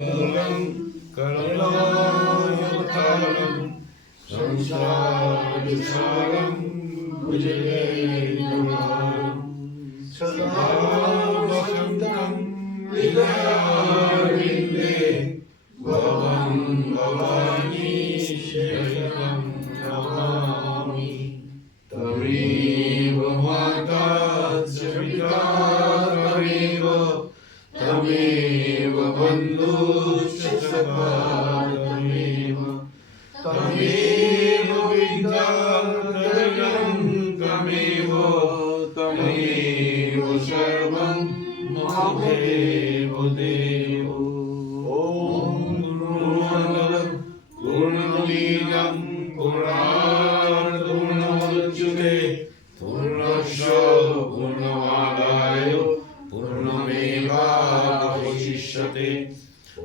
मूलं करुणावतारं संसारसारं भुजगेन्द्रहारं सदा वसन्तं हृदयारविन्दे भवं भवानी शरणं नमामि। तमेव माता च पिता तमेव तमेव बन्धुश्च सखा तमेव विद्याधरं तमेव तमेव सर्वं ममदेव देवो। ॐ पूर्णमिदं पूर्णात् पूर्णमुदच्यते पूर्णस्य पूर्णमादाय पूर्णमेवावशिष्यते।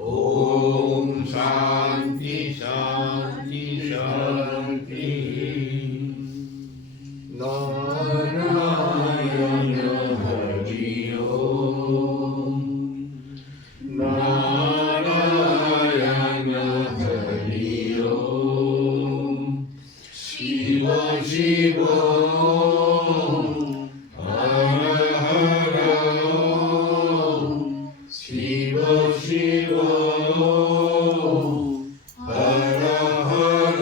ओम शांति शांति शांति। नारायण हरि ओम नारायण हरि ओम शिव शिव शिव शिव हर हर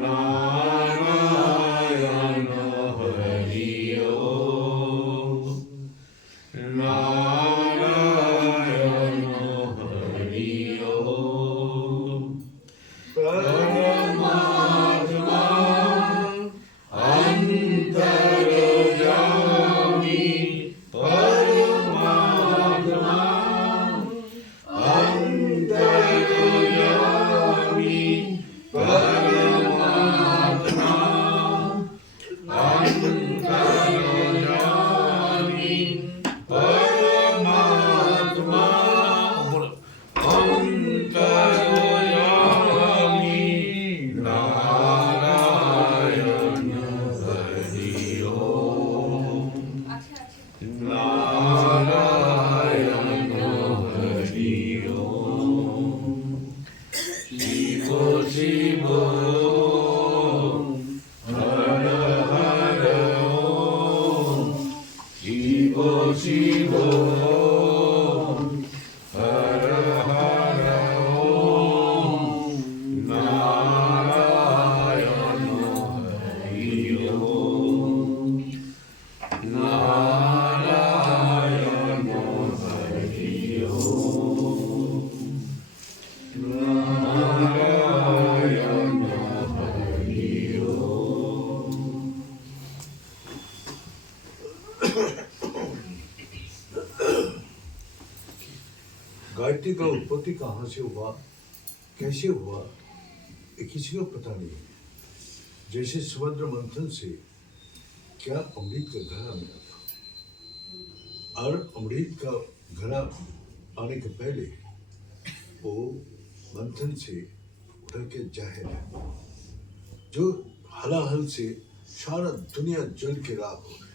नारायण हरि ओम नारायण हरि ओम। परमात्मा अंतर्यामी शिव हर हर नारायण हरि ओम नारायण हरि ओम नारायण हरि ओम। गायत्री का उत्पत्ति कहाँ से हुआ, कैसे हुआ, ये किसी को पता नहीं। जैसे समुद्र मंथन से क्या अमृत का घड़ा मिला था, और अमृत का घड़ा आने के पहले वो मंथन से उतर के जाहिर है, जो हलाहल से सारा दुनिया जल के राख हो गई।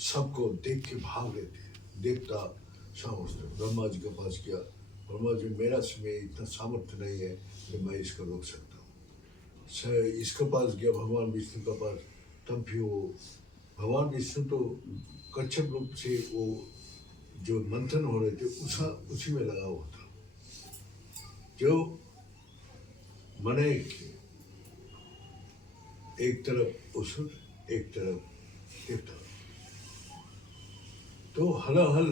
सबको देख के भाग रहे थे देवता सामर्थ्य। ब्रह्मा जी के पास किया, ब्रह्मा जी मेरा में इतना सामर्थ्य नहीं है कि मैं इसको रोक सकता हूँ। इसके पास गया भगवान विष्णु के पास, तब भी वो भगवान विष्णु तो कच्छप रूप से वो जो मंथन हो रहे थे उसी में लगा हुआ था। जो मने एक तरफ असुर एक तरफ देवता, तो हलाहल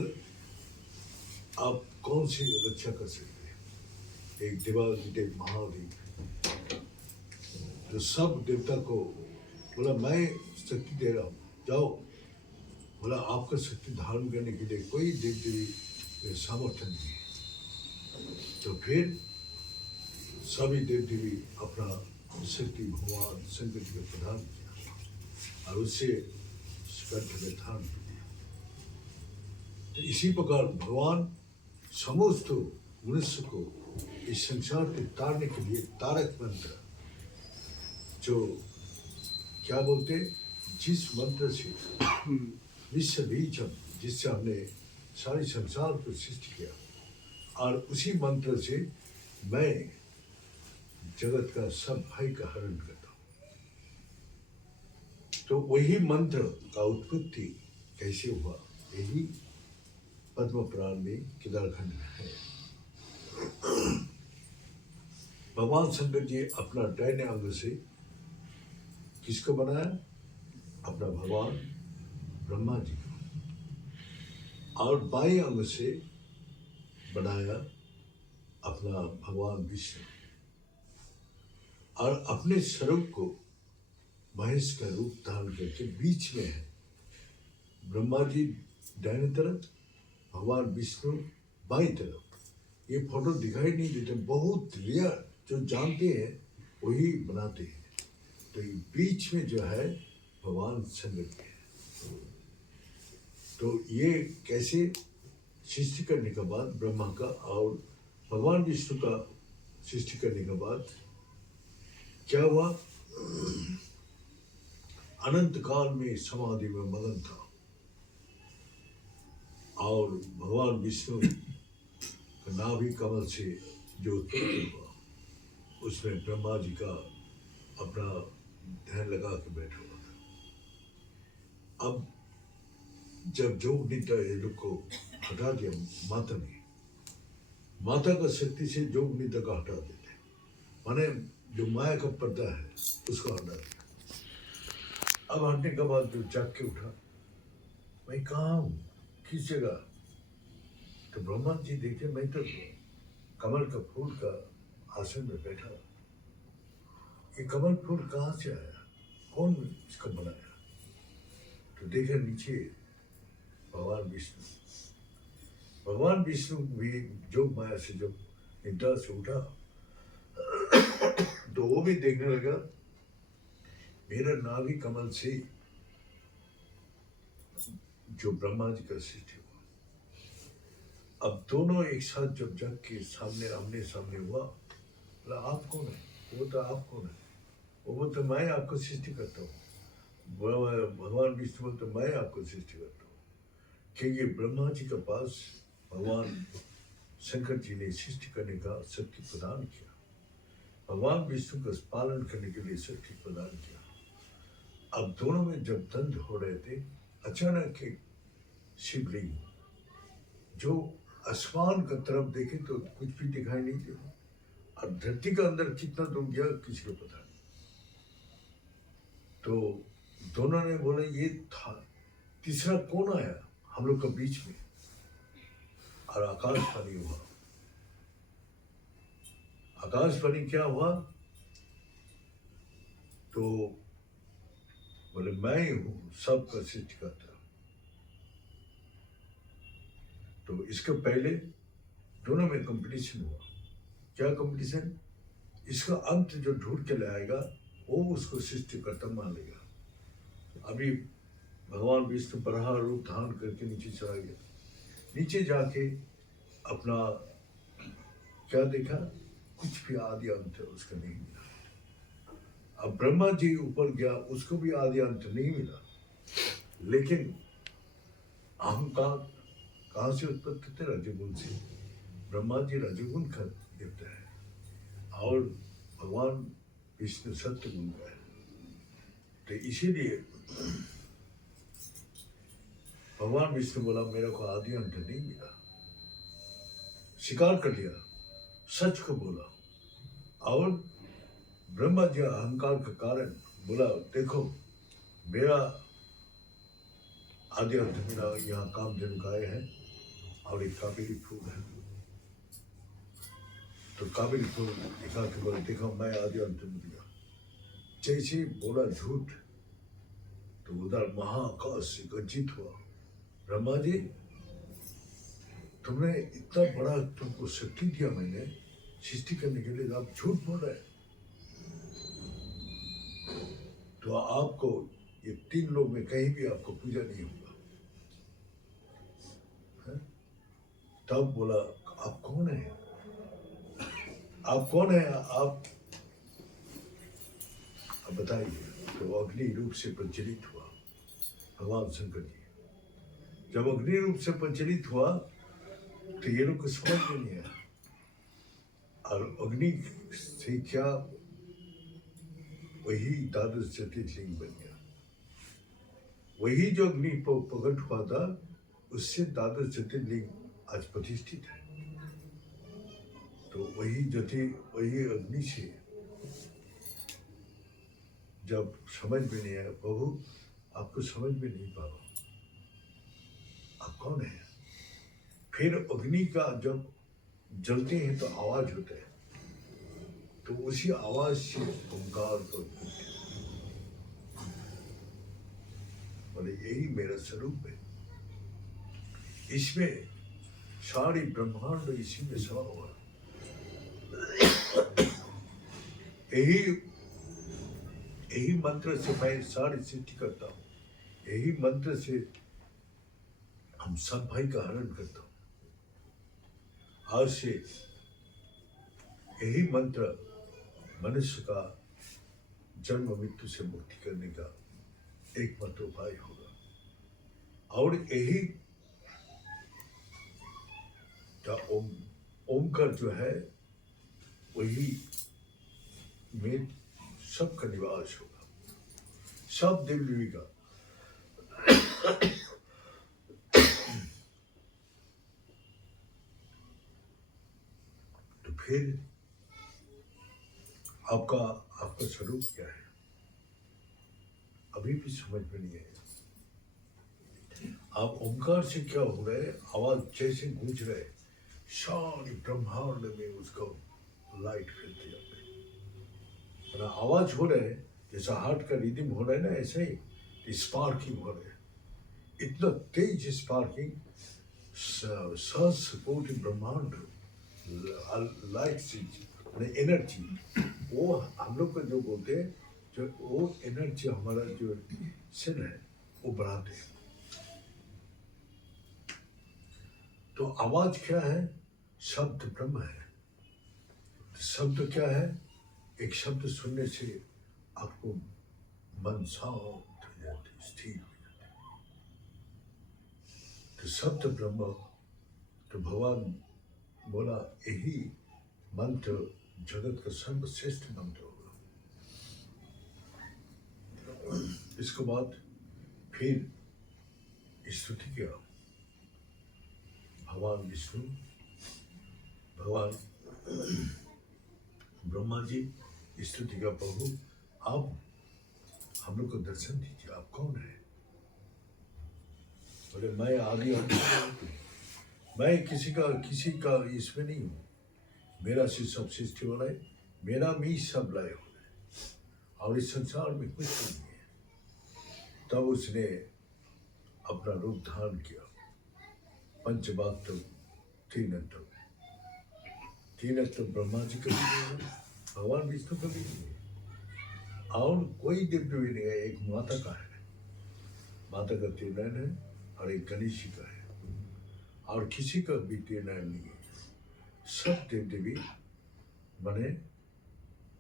आप कौन सी रक्षा कर सकते हैं। एक देवादिदेव महादेव तो सब देवता को बोला मैं शक्ति दे रहा हूँ, जाओ। बोला आपका शक्ति धारण करने के लिए कोई देव देवी सामर्थ्य नहीं है। तो फिर सभी देव देवी अपना शक्ति भगवान शंकर जी को प्रदान किया और उससे कंठ में धारण किया। तो इसी प्रकार भगवान समस्त मनुष्य को इस संसार से तारने के लिए तारक मंत्र, जो क्या बोलते, जिस मंत्र से विश्व बीजम, जिससे हमने सारी संसार को सृष्टि किया और उसी मंत्र से मैं जगत का सब भय का हरण करता हूँ। तो वही मंत्र का उत्पत्ति कैसे हुआ, यही पद्म पुराण में केदारखंड में है। भगवान शंकर जी अपना दाहिने अंग से किसको बनाया? अपना भगवान ब्रह्मा जी को। और बाएं अंग से बनाया अपना भगवान विष्णु। और अपने स्वरूप को महेश का रूप धारण करके बीच में है ब्रह्मा जी दाहिने तरफ, भगवान विष्णु बाईं तरफ। ये फोटो दिखाई नहीं देते, बहुत रेयर, जो जानते हैं वही बनाते हैं। तो ये बीच में जो है भगवान शंकर जी है। तो ये कैसे सृष्टि करने के बाद ब्रह्मा का और भगवान विष्णु का सृष्टि करने के बाद क्या हुआ? अनंत काल में समाधि में मगन था और भगवान विष्णु का नाभि कमल से जो उत्पत्ति हुआ उसमें ब्रह्मा जी का अपना ध्यान लगा के बैठा हुआ था। अब जब जोग निद्रा ये लोग को हटा दिया माता ने, माता का शक्ति से जोग निद्रा का हटा देते, माने जो माया का पर्दा है उसको हटा दिया। अब हटने के बाद जो जाग के उठा, मैं कहाँ हूँ, किस जगह? तो ब्रह्मा जी देखे मैं तो कमल का फूल का आसन में बैठा। ये कमल फूल कहाँ से आया, कौन इसको बनाया? तो देखा नीचे भगवान विष्णु। भगवान विष्णु भी जोग माया से जब निद्रा से उठा तो वो भी देखने लगा मेरा नाभि कमल से जो ब्रह्मा जी का सृष्टि हुआ। अब दोनों एक साथ जब जग के सामने आमने सामने हुआ, बोला आप कौन है? वो तो आप कौन है? वो तो मैं आपको सृष्टि करता हूँ। भगवान विष्णु तो मैं आपको सृष्टि करता हूँ, क्योंकि ब्रह्मा जी के पास भगवान शंकर जी ने सृष्टि करने का शक्ति प्रदान किया, भगवान विष्णु का पालन करने के लिए शक्ति प्रदान किया। अब दोनों में जब द्वंद हो रहे थे, अचानक एक शिवलिंग जो आसमान का तरफ देखे तो कुछ भी दिखाई नहीं दिया, और धरती का अंदर कितना दूर गया किसी को पता नहीं। तो दोनों ने बोला ये था, तीसरा कौन आया हम लोग के बीच में? और आकाशवाणी हुआ। आकाशवाणी क्या हुआ? तो बोले मैं ही हूँ सबका सृष्टि करता। तो इसके पहले दोनों में कंपटीशन हुआ। क्या कंपटीशन? इसका अंत जो ढूंढ के लाएगा वो उसको सृष्टि करता मान लेगा। अभी भगवान विष्णु बराह रूप धारण करके नीचे चला गया। नीचे जाके अपना क्या देखा? कुछ भी आदि अंत उसका नहीं मिला। अब ब्रह्मा जी ऊपर गया, उसको भी आदि अंत नहीं मिला। लेकिन अहंकार कहाँ से उत्पत्ति थे? रजोगुण से। ब्रह्मा जी रजोगुण का देवता है और भगवान विष्णु सत्य गुण का है। तो इसीलिए भगवान विष्णु बोला मेरे को आदि अंत नहीं मिला, स्वीकार कर लिया, सच को बोला। और ब्रह्मा जी अहंकार के कारण बोला देखो मेरा आदि अंत मिला, यहाँ कामधेनु गाय है और एक काबेली फूल है। तो काबेली फूल दिखा के बोला देखो मैं आदि अंत मिल गया। जैसे ही बोला झूठ तो उधर महाकाश से गर्जित हुआ, ब्रह्मा जी तुमने इतना बड़ा तुमको शक्ति दिया मैंने सृष्टि करने के लिए, आप झूठ बोल रहे हैं। तो आपको ये तीन लोग में कहीं भी आपको पूजा नहीं होगा। तब बोला आप कौन है? आप कौन है? आप बताइए। तो अग्नि रूप से प्रज्वलित हुआ भगवान शंकर जी। जब अग्नि रूप से प्रचलित हुआ तो ये लोग को समझ में नहीं आया, और अग्नि से क्या वही द्वादश ज्योतिर्लिंग बन गया। वही जो अग्नि प्रकट हुआ था उससे द्वादश ज्योतिर्लिंग आज प्रतिष्ठित है। तो वही वही अग्नि से जब समझ में नहीं आया, प्रभु आपको समझ में नहीं पा रहा, आप कौन है? फिर अग्नि का जब जलते हैं तो आवाज होता है, तो उसी आवाज से ओंकार को बोले यही मेरा स्वरूप है, इसमें सारी ब्रह्मांड इसी में समा हुआ। यही मंत्र से मैं सारी सृष्टि करता हूँ, यही मंत्र से हम सब भाई का हरण करता हूँ। आज से यही मंत्र मनुष्य का जन्म मृत्यु से मुक्ति करने का एकमात्र उपाय होगा। और यही ओमकार जो है वही में सबका निवास होगा, सब देव देवी का। तो फिर आपका स्वरूप क्या है? अभी भी समझ में नहीं आया। आप ओंकार से क्या हो रहा है? आवाज जैसे गूंज रहे, सारी ब्रह्मांड में उसका लाइट फैलती जाती है। आवाज हो रहा है जैसा हार्ट का रिदम हो रहा है ना, ऐसे ही स्पार्किंग हो रहा है, इतना तेज स्पार्किंग, सहस्र कोटि ब्रह्मांड लाइट से एनर्जी, वो हम लोग को जो बोलते हैं, जो वो एनर्जी हमारा जो सेल है वो बढ़ाते हैं। तो आवाज क्या है? शब्द ब्रह्म है। शब्द क्या है? एक शब्द सुनने से आपको मन शांत हो जाती, स्थिर हो जाती। तो शब्द ब्रह्म, तो भगवान बोला यही मंत्र जगत का सर्वश्रेष्ठ मंत्र होगा। इसके बाद फिर स्तुति किया भगवान विष्णु, भगवान ब्रह्मा जी स्तुति का, प्रभु आप हम लोग को दर्शन दीजिए, आप कौन है? बोले मैं आदि अंत, मैं किसी का इसमें नहीं हूँ, मेरा से सब सृष्टि हो रहा है, मेरा में ही सब लय हो रहा है, और इस संसार में कुछ नहीं है। तब उसने अपना रूप धारण किया, पंचबात तीनत्व ब्रह्मा जी का भी नहीं है, भगवान विष्णु का भी नहीं है, और कोई दिव्य भी नहीं है। एक माता का है, माता का तीर्णयन है, और एक गणेश जी का है, और किसी का भी तीर्णयन नहीं है। सब देव देवी बने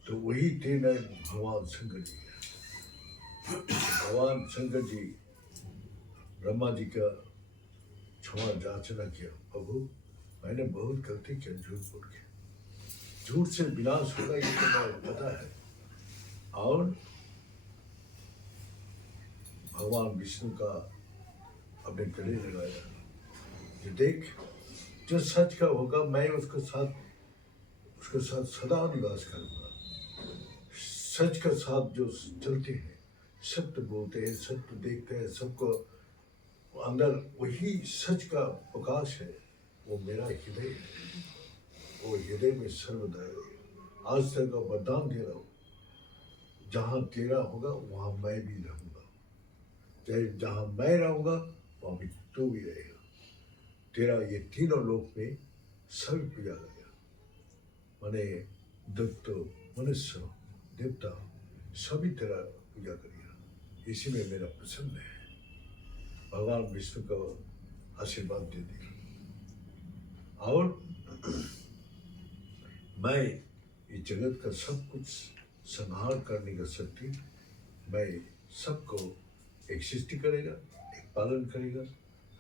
तो वही तीर्णयन भगवान शंकर जी है। भगवान शंकर जी ब्रह्मा जी का क्षमा याचना किया, प्रभु मैंने बहुत गलती किया, झूठ बोल के, झूठ से विनाश होगा ये तो मुझे पता है। और भगवान विष्णु का अपने गले लगाया, ये देख जो सच का होगा मैं उसके साथ सदा निवास करूंगा। सच का साथ जो चलते हैं, सत्य बोलते हैं, सत्य देखते हैं, सबको अंदर वही सच का प्रकाश है, वो मेरा हृदय है, वो हृदय में सर्वदा आज तक का वरदान दे रहा हूँ, जहाँ तेरा होगा वहाँ मैं भी रहूँगा, चाहे जहाँ मैं रहूँगा वहाँ भी तू भी रहेगा। तेरा ये तीनों लोक में सभी पूजा करेगा, माने दत्त मनुष्य देवता सभी तेरा पूजा करेगा, इसी में मेरा प्रसन्न है। भगवान विष्णु को आशीर्वाद दे दिया, और मैं इस जगत का सब कुछ संहार करने का शक्ति, मैं सबको एक सृष्टि करेगा, एक पालन करेगा,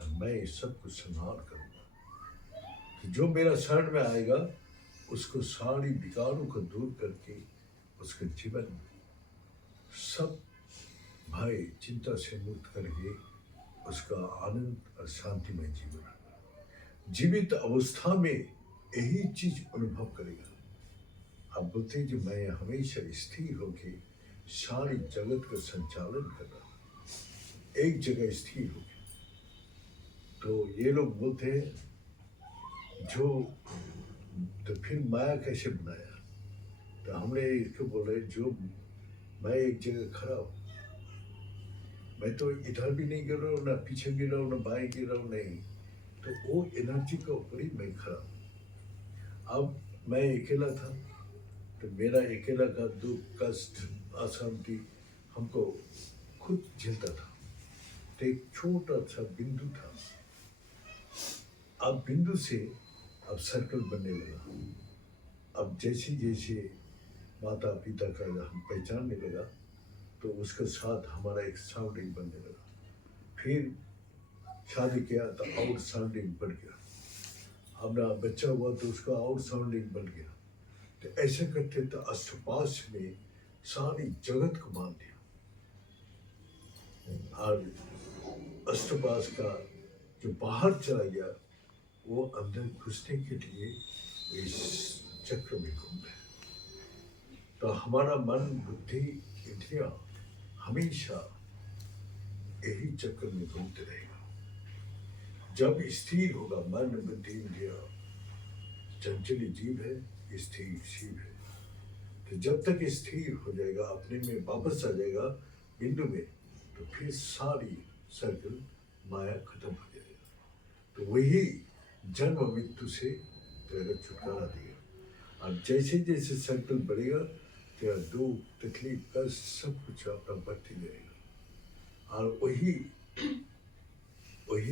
और मैं सब कुछ संभाल करूँगा। तो जो मेरा शरण में आएगा उसको सारी विकारों को दूर करके उसके जीवन सब भय चिंता से मुक्त करके उसका आनंद और शांतिमय जीवन होगा। जीवित अवस्था में यही चीज अनुभव करेगा। आप बोलते हैं जो मैं हमेशा स्थिर होके सारी जगत का संचालन कर रहा हूँ, एक जगह स्थिर होके। तो ये लोग बोलते हैं जो तो फिर माया कैसे बनाया? तो हमने इसको बोले जो मैं एक जगह खड़ा हूँ, मैं तो इधर भी नहीं गिर रहा हूँ, ना पीछे गिर रहा हूँ, ना बाएं गिर रहा हूँ, नहीं। तो वो एनर्जी के ऊपर ही मैं खड़ा हूँ। अब मैं अकेला था तो मेरा अकेला का दुख कष्ट अशांति हमको खुद झेलता था। तो एक छोटा सा बिंदु था, अब बिंदु से अब सर्कल बनने लगा। अब जैसे जैसे माता पिता का हम पहचानने लगा तो उसके साथ हमारा एक साउंडिंग बनने लगा। फिर शादी किया तो आउट साउंडिंग बढ़ गया। अब ना बच्चा हुआ तो उसका आउट साउंडिंग बढ़ गया। तो ऐसे करते तो अष्टपाश में सारी जगत को मान दिया। और अष्टपाश का जो बाहर चला गया वो अंदर घुसने के लिए इस चक्र में घूम रहे। तो हमारा मन बुद्धि इंद्रिया हमेशा यही चक्र में घूमते रहेगा। जब स्थिर होगा मन बुद्धि इंद्रिया, चंचल जीव है, स्थिर शिव है। तो जब तक स्थिर हो जाएगा, अपने में वापस आ जाएगा बिंदु में, तो फिर सारी सर्कल माया खत्म हो जाएगा। तो वही जन्म मृत्यु से तेरा छुटकारा देगा। और जैसे जैसे सर्कल बढ़ेगा तेरा दुख तकलीफ कष्ट सब कुछ अपना बढ़ती जाएगा। और वही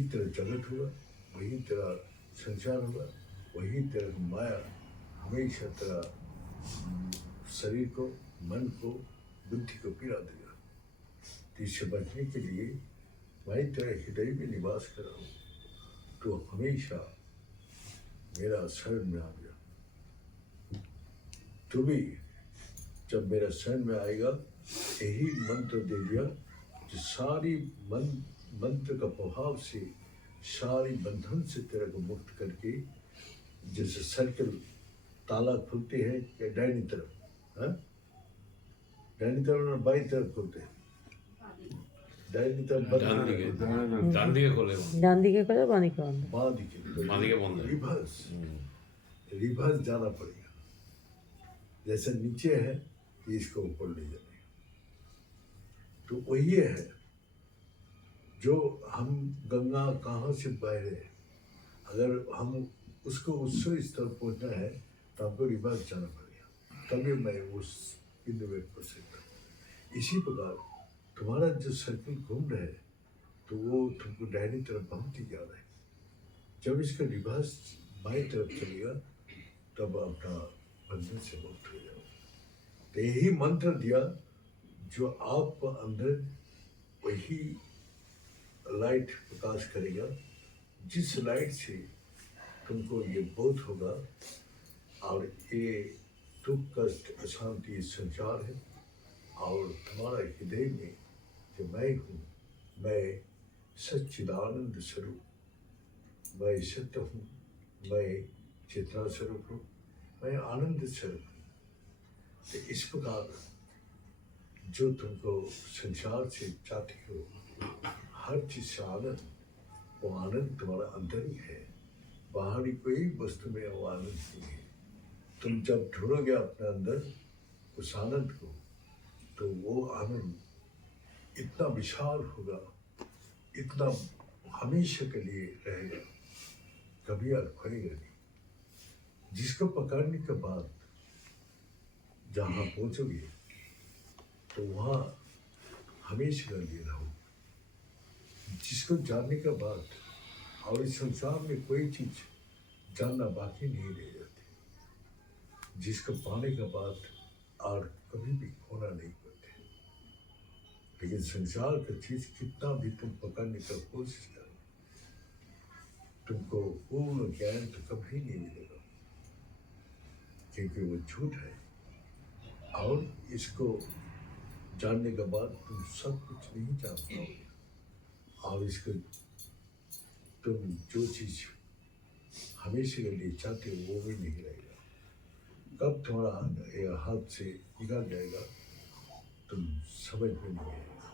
तेरा जगत होगा, वही तेरा संसार होगा, वही तेरा माया हमेशा तेरा शरीर को, मन को, बुद्धि को पीड़ा देगा। तो इससे बचने के लिए मैं तेरा हृदय में निवास कर रहा हूँ, तो हमेशा मेरा शरण में आ गया। तू भी जब मेरा शरण में आएगा यही मंत्र दे दिया जो सारी मंत्र का प्रभाव से सारी बंधन से तेरे को मुक्त करके, जैसे सर्कल ताला खुलते हैं या दाहिनी तरफ, हाँ दाहिनी तरफ और बाईं तरफ खुलते हैं, दाहिनी तरफ बंद ডান দিকে होते ডান दिके खोले ডান দিকে করে বাঁ দিকে বন্ধ। बाँ दिखे बाँ दिके बंद है। रिवर्स जाना पड़ेगा। जैसे नीचे है ये इसको ऊपर ले जाने। तो वही है जो हम गंगा कहाँ से बह रहे हैं, अगर हम उसको उस स्तर पहुँचना है तो हमको रिवर्स जाना पड़ेगा, तभी मैं उस बिंदु में पहुँच सकता हूँ। इसी प्रकार तुम्हारा जो सर्कल घूम रहा है तो वो तुमको दाहिनी तरफ बहुत ही जा रहा है। जब इसका रिवर्स बाईं तरफ चलेगा तब अपना बंधन से मुक्त हो जाओ। तो यही मंत्र दिया जो आप अंदर वही लाइट प्रकाश करेगा, जिस लाइट से तुमको ये बोध होगा और ये दुख कष्ट अशांति संसार है। और तुम्हारा हृदय में जो मैं हूँ, मैं सच्चिदानंद स्वरूप, मैं सत्य हूँ, मैं चेतना स्वरूप हूँ, मैं आनंद स्वरूप हूँ। तो इस प्रकार जो तुमको संसार से चाहती हो हर चीज से आनंद, वो आनंद तुम्हारा अंदर ही है, बाहरी कोई वस्तु में वो आनंद नहीं है। तुम जब ढूंढोगे अपने अंदर उस आनंद को तो वो आनंद इतना विशाल होगा, इतना हमेशा के लिए रहेगा, कभी और खोएगा नहीं। जिसको पकड़ने के बाद जहाँ पहुँचोगे तो वहाँ हमेशा के लिए रहो। जिसको जानने के बाद और इस संसार में कोई चीज जानना बाकी नहीं रह जाती, जिसको पाने के बाद और कभी भी खोना नहीं पड़ते। लेकिन संसार का चीज कितना भी तुम पकड़ने का कोशिश करो, तुमको पूर्ण ज्ञान तो कभी नहीं मिलेगा, क्योंकि वो झूठ है। और इसको जानने के बाद तुम सब कुछ नहीं जान पाओगे, और इसको तुम जो चीज हमेशा के लिए चाहते हो वो भी नहीं रहेगा। कब तुम्हारा ये हाथ से निकल जाएगा तुम समझ में नहीं आएगा।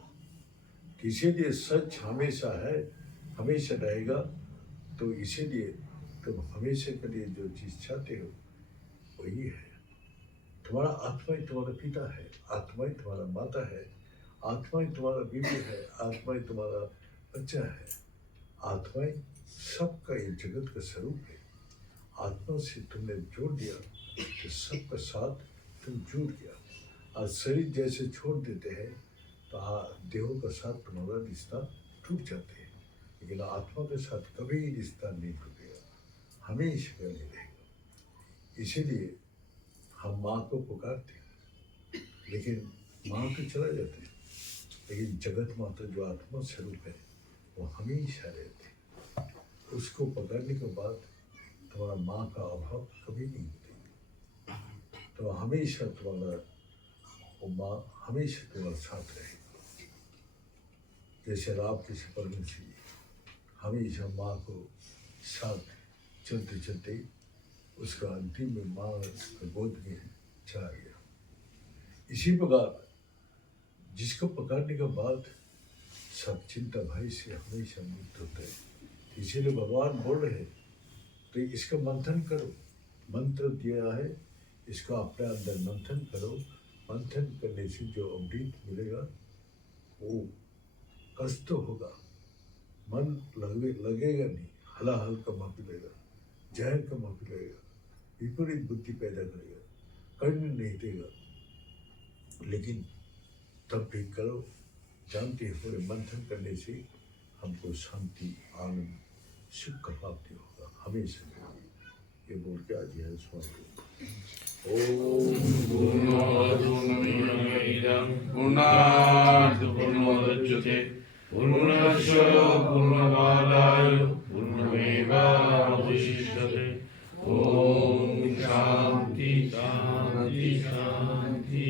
इसीलिए सच हमेशा है, हमेशा रहेगा। तो इसीलिए तुम हमेशा के लिए जो चीज चाहते हो वही है। तुम्हारा आत्मा ही तुम्हारा पिता है, आत्मा ही तुम्हारा माता है, आत्मा ही तुम्हारा बीवी है, आत्मा ही तुम्हारा बच्चा है। आत्मा ही सबका ये जगत का स्वरूप है। आत्मा से तुमने जोड़ दिया तो सबका साथ तुम जुड़ गया। और शरीर जैसे छोड़ देते हैं तो देहों का साथ तुम्हारा रिश्ता टूट जाते हैं, लेकिन आत्मा के साथ कभी रिश्ता नहीं टूटेगा, हमेशा का नहीं रहेगा। इसीलिए हम माँ को पुकारते हैं, लेकिन माँ तो चला जाते हैं, लेकिन जगत माता जो आत्मा स्वरूप है वो हमेशा रहते हैं। उसको पकड़ने के बाद तुम्हारा माँ का अभाव कभी नहीं होता, तो हमेशा तुम्हारा वो माँ हमेशा तुम्हारे साथ रहेगी। जैसे राम के परम से हमेशा माँ को साथ चलते चलते उसका अंतिम में माँ के गोद में चला गया। इसी प्रकार जिसको पकड़ने के बाद सब चिंता भय से हमेशा मुक्त होते हैं। इसीलिए भगवान बोल रहे हैं तो इसका मंथन करो, मंत्र दिया है, इसका अपने अंदर मंथन करो। मंथन करने से जो अमृत मिलेगा वो कष्ट तो होगा, मन लगेगा नहीं, हलाहल का माँ पिलेगा, जहर का माँ पिलेगा, विपरीत बुद्धि पैदा करेगा, करने नहीं देगा। लेकिन तब भी करो, जानते हैं पूरे मंथन करने से हमको शांति, आनंद, सुख का प्राप्ति होगा हमेशा। ये बोल के आज यह स्वामी पूर्णमुदच्यते पूर्णस्य पूर्णमादाय पूर्णमेवावशिष्यते। ओम शांति शांति शांति।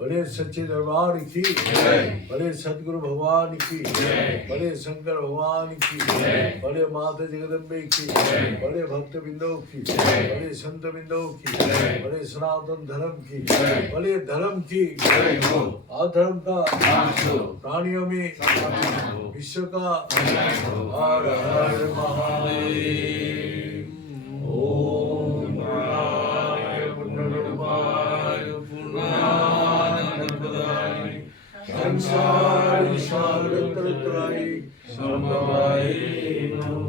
बड़े सच्चे दरबार की जय, बड़े सदगुरु भगवान की जय, बड़े शंकर भगवान की जय, बड़े माता जगदम्बे की जय, बड़े भक्त बिंदु की जय, बड़े संत बिंदु की जय, बड़े सनातन धर्म की जय, बड़े धर्म की जय हो। अधर्म का नाश हो, प्राणियों में विश्व का हर हर महादेव। ओम पूर्णाय पूर्णरूपाय पूर्णानंदप्रदाय संसार सागर तरतराय समवाय नमः।